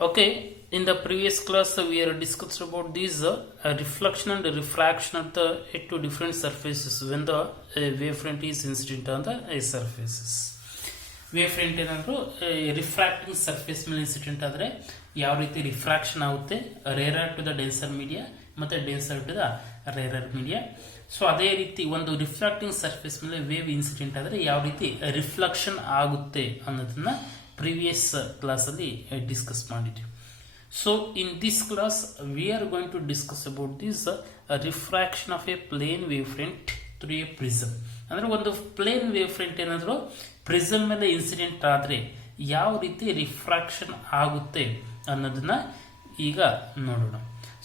Okay, in the previous class we are discussed about these reflection and refraction of the two different surfaces when the wavefront is incident on the surfaces. ವೇವ್ಫ್ರಂಟ್ ಏನಾದರೂ refracting surface ಮೇಲೆ incident ಆದರೆ ಯಾವ ರೀತಿ refraction ಆಗುತ್ತೆ rarer to the denser media ಮತ್ತು denser to the rarer media. So ಅದೇ ರೀತಿ ಒಂದು ರಿಫ್ರಾಕ್ಟಿಂಗ್ ಸರ್ಫೇಸ್ ಮೇಲೆ ವೇವ್ ಇನ್ಸಿಡೆಂಟ್ ಆದರೆ ಯಾವ ರೀತಿ ರಿಫ್ಲೆಕ್ಷನ್ ಆಗುತ್ತೆ ಅನ್ನೋದನ್ನ ಪ್ರೀವಿಯಸ್ ಕ್ಲಾಸಲ್ಲಿ ಡಿಸ್ಕಸ್ ಮಾಡಿದ್ವಿ. So in this class we are going to discuss about this refraction of a plane wavefront through a prism. ಅಂದ್ರೆ ಒಂದು ಪ್ಲೇನ್ ವೇವ್ ಫ್ರಂಟ್ ಏನಾದರೂ ಪ್ರಿಸಮ್ ಮೇಲೆ ಇನ್ಸಿಡೆಂಟ್ ಆದರೆ ಯಾವ ರೀತಿ ರಿಫ್ರಾಕ್ಷನ್ ಆಗುತ್ತೆ ಅನ್ನೋದನ್ನ ಈಗ ನೋಡೋಣ.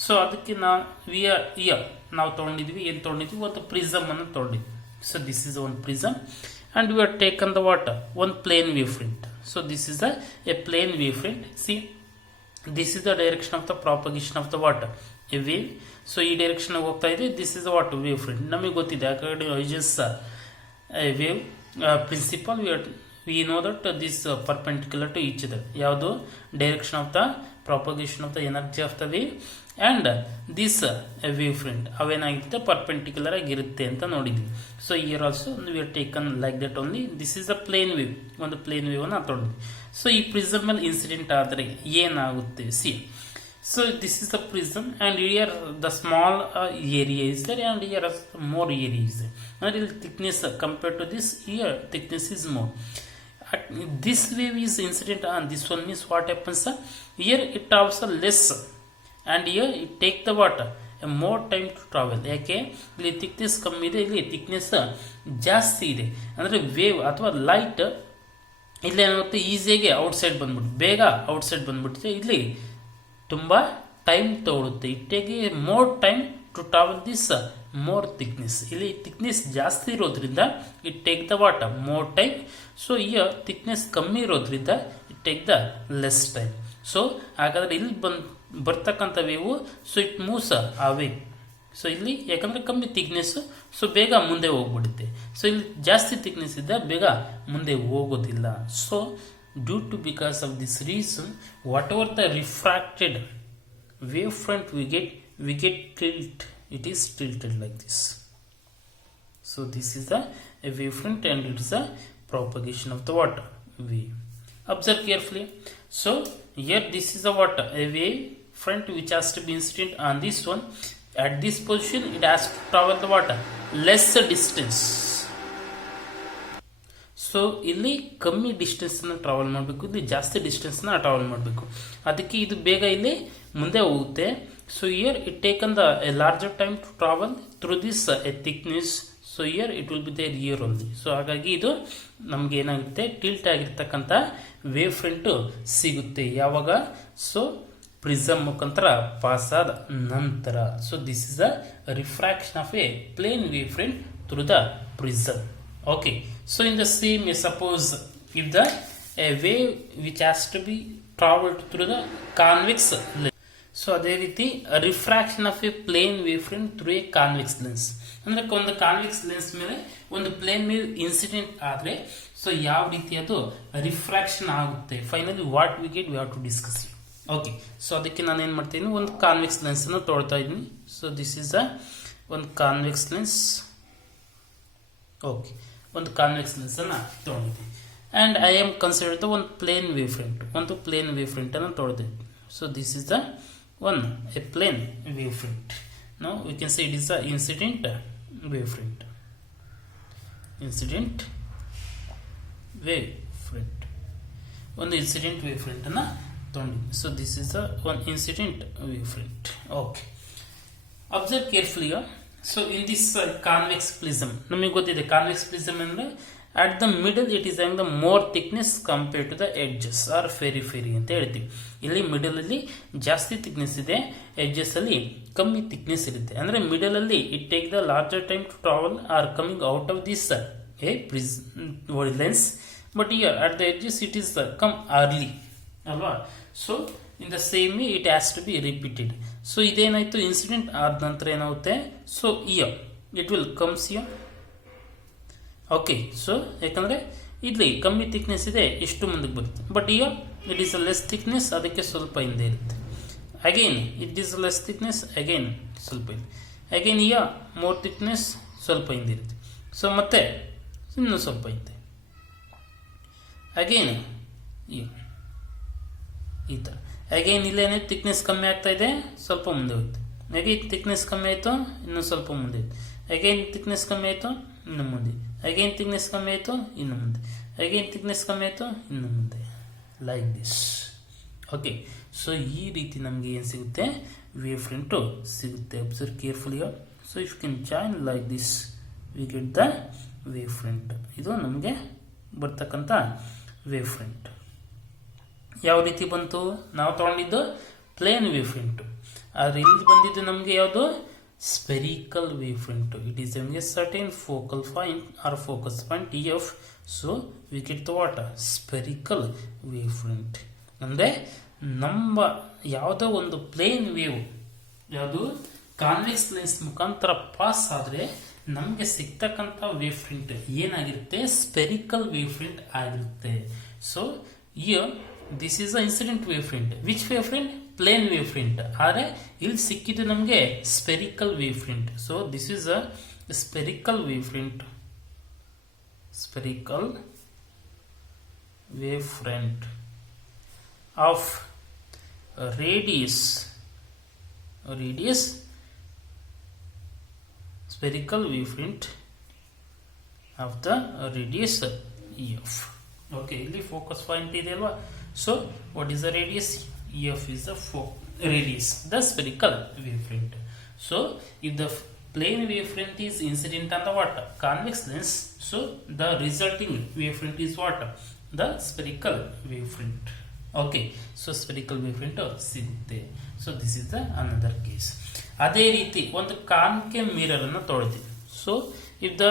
ಸೊ ಅದಕ್ಕೆ ನಾವು ತೊಗೊಂಡಿದ್ವಿ ಏನು ತೊಗೊಂಡಿದ್ವಿ, ಒಂದು ಪ್ರಿಸಮ್ ಅನ್ನು ತೊಗೊಂಡಿದ್ವಿ. So this is one prism and we have taken the what one plane wavefront. So this is a plane wavefront. See, this is the direction of the propagation of the what a wave. So ಈ direction ಹೋಗ್ತಾ ಇದೆ. This is what wave front. ನಮಗೆ ಗೊತ್ತಿದೆ ಯಾಕಂದ್ರೆ just wave principle we know that this perpendicular to each other. ಯಾವುದು direction of the propagation of the energy of the wave and this wave front ಅವೇನಾಗಿರುತ್ತೆ perpendicular ಆಗಿರುತ್ತೆ ಅಂತ ನೋಡಿದ್ವಿ. So here also we are taken like that only. This is a plane wave, ಒಂದು plane wave ಅನ್ನು ತೊಗೊಂಡ್ವಿ. So ಈ prism ಮೇಲೆ incident ಆದರೆ ಏನಾಗುತ್ತೆ C. So this is the prism and here the small area is there and here more area is there. And thickness compared to this, here thickness is more. This wave is incident on this one means what happens, here it travels less and here it take the water more time to travel. ಯಾಕೆ ಇಲ್ಲಿ thickness ಕಮ್ಮಿ ಇದೆ, ಇಲ್ಲಿ thickness ಜಾಸ್ತಿ ಇದೆ. ಅಂದರೆ wave ಅಥವಾ light ಇಲ್ಲೇನಾಗುತ್ತೆ ಈಸಿಯಾಗಿ ಔಟ್ಸೈಡ್ ಬಂದ್ಬಿಟ್ಟು ಬೇಗ ಔಟ್ಸೈಡ್ ಬಂದ್ಬಿಟ್ಟಿದೆ. ಇಲ್ಲಿ ತುಂಬ ಟೈಮ್ ತಗೊಳುತ್ತೆ. It take more time to travel this more thickness. ಇಲ್ಲಿ ಥಿಕ್ನೆಸ್ ಜಾಸ್ತಿ ಇರೋದ್ರಿಂದ it take the what more time. So ಈ ಥಿಕ್ನೆಸ್ ಕಮ್ಮಿ ಇರೋದ್ರಿಂದ it take the less time. So ಹಾಗಾದ್ರೆ ಇಲ್ಲಿ ಬರ್ತಕ್ಕಂಥ ವೇವು ಸೊ ಇಟ್ ಮೂವ್ಸ್ ಆ ವೇ. ಸೊ ಇಲ್ಲಿ ಯಾಕಂದ್ರೆ ಕಮ್ಮಿ ಥಿಕ್ನೆಸ್ ಸೊ ಬೇಗ ಮುಂದೆ ಹೋಗ್ಬಿಡುತ್ತೆ. ಸೊ ಇಲ್ಲಿ ಜಾಸ್ತಿ ಥಿಕ್ನೆಸ್ ಇದ್ದ ಬೇಗ ಮುಂದೆ ಹೋಗೋದಿಲ್ಲ. So due to because of this reason whatever the refracted wavefront we get tilt, it is tilted like this. So this is the wavefront and it is a propagation of the water wave. Observe carefully. So here this is a water a wavefront which has to be incident on this one. At this position it has to travel the water less distance. So ಇಲ್ಲಿ ಕಮ್ಮಿ ಡಿಸ್ಟೆನ್ಸನ್ನು travel ಮಾಡಬೇಕು, ಇಲ್ಲಿ ಜಾಸ್ತಿ ಡಿಸ್ಟೆನ್ಸ್ನ travel ಮಾಡಬೇಕು. ಅದಕ್ಕೆ ಇದು ಬೇಗ ಇಲ್ಲಿ ಮುಂದೆ ಹೋಗುತ್ತೆ. So here it taken the a larger time to travel through this a thickness. So here it will be there here only. So ಹಾಗಾಗಿ ಇದು ನಮ್ಗೆ ಏನಾಗುತ್ತೆ ಟಿಲ್ಟ್ ಆಗಿರ್ತಕ್ಕಂಥ ವೇವ್ ಫ್ರಂಟ್ ಸಿಗುತ್ತೆ ಯಾವಾಗ ಸೊ ಪ್ರಿಸಮ್ ಮುಖಾಂತರ ಪಾಸ್ ಆದ ನಂತರ. So this is a refraction of a plane wave front through the prism. Okay, so in the same suppose if the a wave which has to be traveled through the convex lens. So ಅದೇ ರೀತಿ refraction of a plane wave front through a convex lens. ಅಂದ್ರೆ ಒಂದು convex lens ಮೇಲೆ ಒಂದು plane wave incident ಆದರೆ so ಯಾವ ರೀತಿ ಅದು ರಿಫ್ರಾಕ್ಷನ್ ಆಗುತ್ತೆ finally what we get we have to discuss. Okay, so ಅದಕ್ಕೆ ನಾನು ಏನು ಮಾಡ್ತೀನಿ ಒಂದು ಕಾನ್ವೆಕ್ಸ್ ಲೆನ್ಸ್ ಅನ್ನು ತೊಗೊಳ್ತಾ ಇದ್ದೀನಿ. ಸೊ ದಿಸ್ ಇಸ್ ಒಂದು ಕಾನ್ವೆಕ್ಸ್ ಲೆನ್ಸ್. ಓಕೆ, ಒಂದು ಕಾನ್ವೆಕ್ಸ್ ಲೆನ್ಸ್ ಅನ್ನು ತೊಗೊಂಡಿದ್ದೀನಿ and I am consider the ಒಂದು ಪ್ಲೇನ್ ವೇವ್ ಫ್ರಂಟ್, ಒಂದು ಪ್ಲೇನ್ ವೇವ್ ಫ್ರಂಟ್ ಅನ್ನು ತೊಗೊಂಡಿದ್ದೀನಿ. So this is the one a plane wave front. Now we can say it is the incident wave front, incident wave front, ಒಂದು incident wave front ಅನ್ನು ತೊಗೊಂಡಿದ್ದೀನಿ. So this is the one incident wave front. Okay, observe carefully. So in this convex prism ನಮಗೆ ಗೊತ್ತಿದೆ convex prism ಅಂದರೆ at the middle it is hang the more thickness compared to the edges or ferry ಅಂತ ಹೇಳ್ತೀವಿ. ಇಲ್ಲಿ middle ಅಲ್ಲಿ ಜಾಸ್ತಿ thickness ಇದೆ, edges ಅಲ್ಲಿ ಕಮ್ಮಿ ಥಿಕ್ನೆಸ್ ಇರುತ್ತೆ. ಅಂದ್ರೆ ಮಿಡಲ್ ಅಲ್ಲಿ it take the larger time to travel or coming out of this a lens, but here at the edges it is come early ಅಲ್ವಾ. So in the same way it has to be repeated. So ಇದೇನಾಯ್ತು incident ಆದ ನಂತರ ಏನಾಗುತ್ತೆ so here it will comes here. Okay, so ಯಾಕಂದ್ರೆ ಇಲ್ಲಿ ಕಮ್ಮಿ thickness ಇದೆ, ಎಷ್ಟು ಮುಂದಕ್ಕೆ ಬರುತ್ತೆ. But here it is less thickness, ಅದಕ್ಕೆ ಸ್ವಲ್ಪ ಹಿಂದೆ ಇರುತ್ತೆ. Again it is less thickness, again ಸ್ವಲ್ಪ ಹಿಂದೆ. ಅಗೈನ್ ಮೋರ್ ಥಿಕ್ನೆಸ್, ಸ್ವಲ್ಪ ಹಿಂದೆ ಇರುತ್ತೆ. ಸೊ ಮತ್ತೆ ಇನ್ನೂ ಸ್ವಲ್ಪ ಹಿಂದೆ. ಅಗೈನ್ ಈ ಥರ. ಅಗೈನ್ ಇಲ್ಲೇನೆ ಥಿಕ್ನೆಸ್ ಕಮ್ಮಿ ಆಗ್ತಾ ಇದೆ, ಸ್ವಲ್ಪ ಮುಂದೆ ಹೋಗುತ್ತೆ. ಅಗೈನ್ ಥಿಕ್ನೆಸ್ ಕಮ್ಮಿ ಆಯಿತು, ಇನ್ನೂ ಸ್ವಲ್ಪ ಮುಂದೆ ಇತ್ತು. ಅಗೈನ್ ಥಿಕ್ನೆಸ್ ಕಮ್ಮಿ ಆಯಿತು, ಇನ್ನು ಮುಂದೆ. ಅಗೈನ್ ಥಿಕ್ನೆಸ್ ಕಮ್ಮಿ ಆಯಿತು, ಇನ್ನು ಮುಂದೆ. ಅಗೈನ್ ಥಿಕ್ನೆಸ್ ಕಮ್ಮಿ ಆಯಿತು, ಇನ್ನು ಮುಂದೆ. Like this. ಓಕೆ, ಸೊ ಈ ರೀತಿ ನಮಗೆ ಏನು ಸಿಗುತ್ತೆ, ವೇವ್ ಫ್ರಂಟು ಸಿಗುತ್ತೆ. Observe carefully. So if can join like this, V get the wave front. ಇದು ನಮಗೆ ಬರ್ತಕ್ಕಂಥ ವೇವ್ ಫ್ರಂಟ್. ಯಾವ ರೀತಿ ಬಂತು? ನಾವು ತಗೊಂಡಿದ್ದು ಪ್ಲೇನ್ ವೇವ್ ಫ್ರಂಟು. ಆದರೆ ಇಲ್ಲಿ ಬಂದಿದ್ದು ನಮಗೆ ಯಾವುದು? Spherical wave front. It is ನಮಗೆ certain focal point or focus point EF. So we get the what? Spherical wave front. ಅಂದರೆ ನಮ್ಮ ಯಾವುದೋ ಒಂದು ಪ್ಲೇನ್ ವೇವ್ ಯಾವುದು ಕಾನ್ವೆಕ್ಸ್ ಲೆನ್ಸ್ ಮುಖಾಂತರ ಪಾಸ್ ಆದರೆ ನಮಗೆ ಸಿಗ್ತಕ್ಕಂಥ ವೇವ್ ಫ್ರಂಟ್ ಏನಾಗಿರುತ್ತೆ? ಸ್ಪೆರಿಕಲ್ ವೇವ್ ಫ್ರಂಟ್ ಆಗಿರುತ್ತೆ. So this is a incident wave front. Which wave front? Plane wave front. ಆದರೆ ಇಲ್ಲಿ ಸಿಕ್ಕಿದ್ದು ನಮಗೆ spherical wave front. So this is a spherical wave front. Spherical wave front of radius spherical wavefront of the radius EF. Okay, ಇಲ್ಲಿ focus point ಇದೆ ಅಲ್ವಾ? So what is the radius? EF is the radius, the spherical wavefront. So if the plane wavefront is incident on the what? Convex lens. So the resulting wavefront is what? The spherical wavefront. Okay, so spherical wave front ಸಿಗುತ್ತೆ. So this is the another case. ಅದೇ ರೀತಿ ಒಂದು concave mirror ಅನ್ನು ತೊಗೊಳ್ತೀವಿ. So if the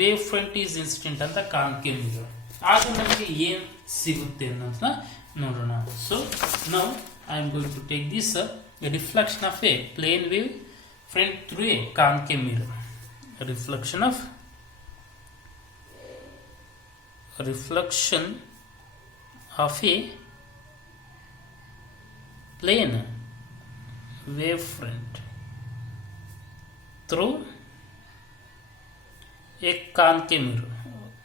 wave front is incident ಅಂತ concave mirror, ಆಗ ನಮಗೆ ಏನು ಸಿಗುತ್ತೆ ಅನ್ನೋದನ್ನ ನೋಡೋಣ. So now I am going to take this reflection of a plane wave front through a concave mirror. Reflection of a plane wave front through a concave mirror.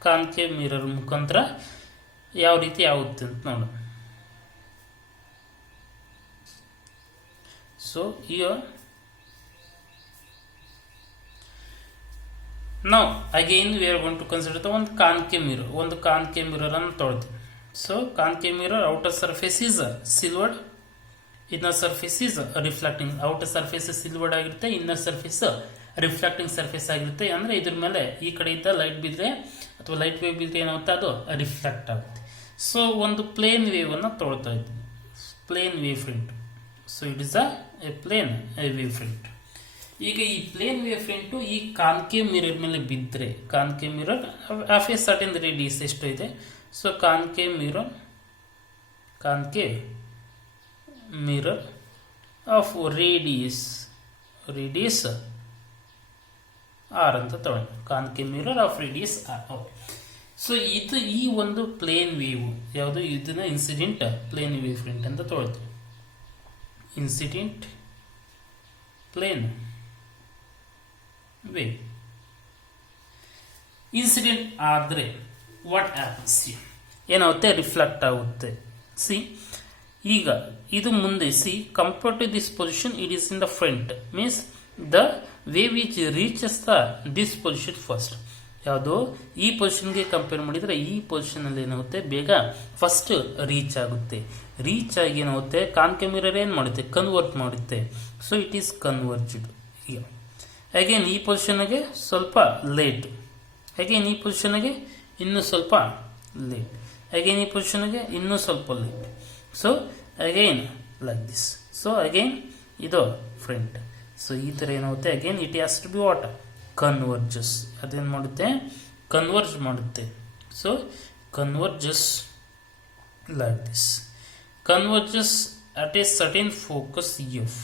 Concave mirror ಮುಖಾಂತರ ಯಾವ ರೀತಿ ಆಗುತ್ತೆ ಅಂತ ನೋಡೋಣ. ಸೊ ನಾವು again we are going to consider the ಒಂದು concave mirror. ಒಂದು concave mirror ಅನ್ನು ತೊಗೊಳ್ತೀವಿ. So concave mirror outer surface is silvered, inner surface is reflecting. Outer surface silvered ಆಗಿರುತ್ತೆ, ಇನ್ನರ್ ಸರ್ಫೇಸ್ ರಿಫ್ಲೆಕ್ಟಿಂಗ್ ಸರ್ಫೇಸ್ ಆಗಿರುತ್ತೆ. ಅಂದರೆ ಇದ್ರ ಮೇಲೆ ಈ ಕಡೆಯಿಂದ ಲೈಟ್ ಬಿದ್ದರೆ ಅಥವಾ ಲೈಟ್ ವೇವ್ ಬಿದ್ದರೆ ಏನಾಗುತ್ತೆ? ಅದು ರಿಫ್ಲೆಕ್ಟ್ ಆಗುತ್ತೆ. ಸೊ ಒಂದು ಪ್ಲೇನ್ ವೇವ್ ಅನ್ನು ತೊಗೊಳ್ತಾ ಇದ್ದೀವಿ, plane wave front. So it is a plane wave front. ಈಗ ಈ ಪ್ಲೇನ್ ವೇವ್ ಫ್ರಂಟು ಈ ಕಾನ್ಕೇವ್ ಮಿರರ್ ಮೇಲೆ ಬಿದ್ದರೆ, concave mirror of a certain radius ಎಷ್ಟು ಇದೆ? So concave mirror of radius r ಅಂತ ತಗೊಳ್ಳಿ. Concave mirror of radius r. Okay, so ಇದು ಈ ಒಂದು ಪ್ಲೇನ್ ವೇವ್ ಯಾವುದು? ಇದನ್ನ ಇನ್ಸಿಡೆಂಟ್ ಪ್ಲೇನ್ ವೇವ್ ಫ್ರಂಟ್ ಅಂತ ತಗೊಳ್ತೀವಿ. ಇನ್ಸಿಡೆಂಟ್ ಪ್ಲೇನ್ ವೇವ್ ಇನ್ಸಿಡೆಂಟ್ ಆದರೆ ವಾಟ್ ಹ್ಯಾಪನ್ಸ್? ಏನಾಗುತ್ತೆ? ರಿಫ್ಲೆಕ್ಟ್ ಆಗುತ್ತೆ. ಸಿ, ಈಗ ಇದು ಮುಂದೆ compare to this position it is in the front, means the wave which reaches this position first. ಯಾವುದು? ಈ ಪೊಸಿಷನ್ಗೆ ಕಂಪೇರ್ ಮಾಡಿದರೆ ಈ ಪೊಸಿಷನಲ್ಲಿ ಏನಾಗುತ್ತೆ? ಬೇಗ ಫಸ್ಟ್ ರೀಚ್ ಆಗುತ್ತೆ. ರೀಚ್ ಆಗಿ ಏನಾಗುತ್ತೆ? ಕಾನ್ಕೇವ್ ಮಿರರ್ ಏನು ಮಾಡುತ್ತೆ? ಕನ್ವರ್ಟ್ ಮಾಡುತ್ತೆ. So it is converged. Again ಈ ಪೊಸಿಷನ್ಗೆ ಸ್ವಲ್ಪ ಲೇಟ್, ಅಗೇನ್ ಈ ಪೊಸಿಷನ್ಗೆ ಇನ್ನೂ ಸ್ವಲ್ಪ ಲೇಟ್, ಅಗೇನ್ ಈ ಪೊಸಿಷನ್ಗೆ ಇನ್ನೂ ಸ್ವಲ್ಪ late. So again like this. So again ಇದು ಫ್ರಂಟ್. ಸೊ ಈ ಥರ ಏನಾಗುತ್ತೆ? Again it has to be what? Converges. ಅದೇನು ಮಾಡುತ್ತೆ? ಕನ್ವರ್ಜ್ ಮಾಡುತ್ತೆ. So converges like this. Converges at a certain focus F.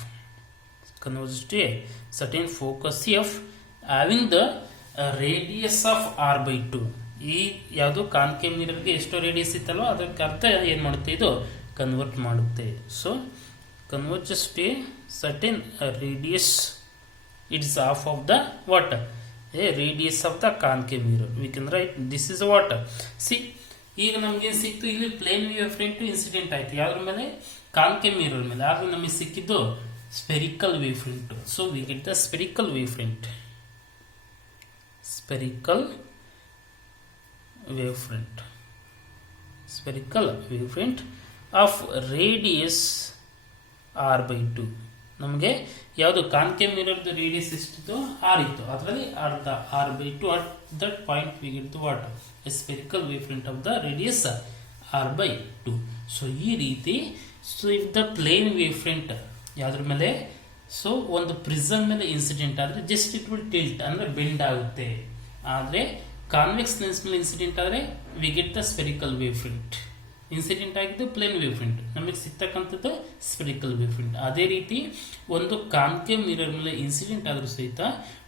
Converges to a certain focus F having the radius of r/2. ಈ ಯಾವುದು concave ಮಿರರ್ಗೆ ಎಷ್ಟು radius ಇತ್ತಲ್ವ ಅದಕ್ಕೆ ಅರ್ಥ ಏನು ಮಾಡುತ್ತೆ? ಇದು ಕನ್ವರ್ಟ್ ಮಾಡುತ್ತೆ. So converges to a certain radius. It is half of the what? A radius of the concave mirror. We can write this is what? See, ಈಗ ನಮಗೆ ಸಿಕ್ತು ಇಲ್ಲಿ ಪ್ಲೇನ್ ವೇವ್ ಫ್ರಂಟ್ ಇನ್ಸಿಡೆಂಟ್ ಆಯ್ತು ಯಾವ್ದ್ರ ಮೇಲೆ, ಕಾನ್ಕೇವ್ ಮಿರರ್ ಮೇಲೆ. ಆದ್ರೆ ನಮಗೆ ಸಿಕ್ಕಿದ್ದು spherical wave front. So we get the spherical wave front. Spherical wave front. Spherical wave front of radius r/2. ನಮಗೆ ಯಾವುದು ಕಾನ್ಕೇವ್ ಮಿರರ್ದು ರೇಡಿಯಸ್ ಎಷ್ಟಿತ್ತು, r ಇತ್ತು, ಅದರಲ್ಲಿ ಅರ್ಧ r/2. at that point we get the what? A spherical wavefront of the radius r/2. So ಈ ರೀತಿ, so if the plane wavefront ಯಾವ್ದ್ರ ಮೇಲೆ, ಸೊ ಒಂದು ಪ್ರಿಸಮ್ ಮೇಲೆ ಇನ್ಸಿಡೆಂಟ್ ಆದ್ರೆ ಜಸ್ಟ್ ಇಟ್ ವಿಲ್ ಟಿಲ್ಟ್ ಅಂದ್ರೆ ಬೆಂಡ್ ಆಗುತ್ತೆ. ಆದ್ರೆ ಕಾನ್ವೆಕ್ಸ್ ಲೆನ್ಸ್ ಮೇಲೆ ಇನ್ಸಿಡೆಂಟ್ ಆದ್ರೆ we get the spherical wavefront. Incident ಆಗಿದ್ದು ಪ್ಲೇನ್ ವೇವ್ ಫ್ರಂಟ್, ನಮಗೆ ಸಿಗ್ತಕ್ಕಂಥದ್ದು ಸ್ಪೆರಿಕಲ್ ವೇವ್ ಫ್ರಂಟ್. ಅದೇ ರೀತಿ ಒಂದು ಕಾನ್ಕೇವ್ ಮಿರರ್ ಮೇಲೆ ಇನ್ಸಿಡೆಂಟ್ ಆದ್ರೂ ಸಹಿತ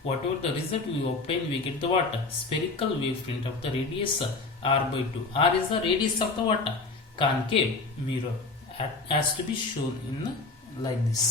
whatever the result we obtain we get the what? Spherical wave front of the radius r/2. r is the radius of the what? Concave mirror. Has to be shown in like this.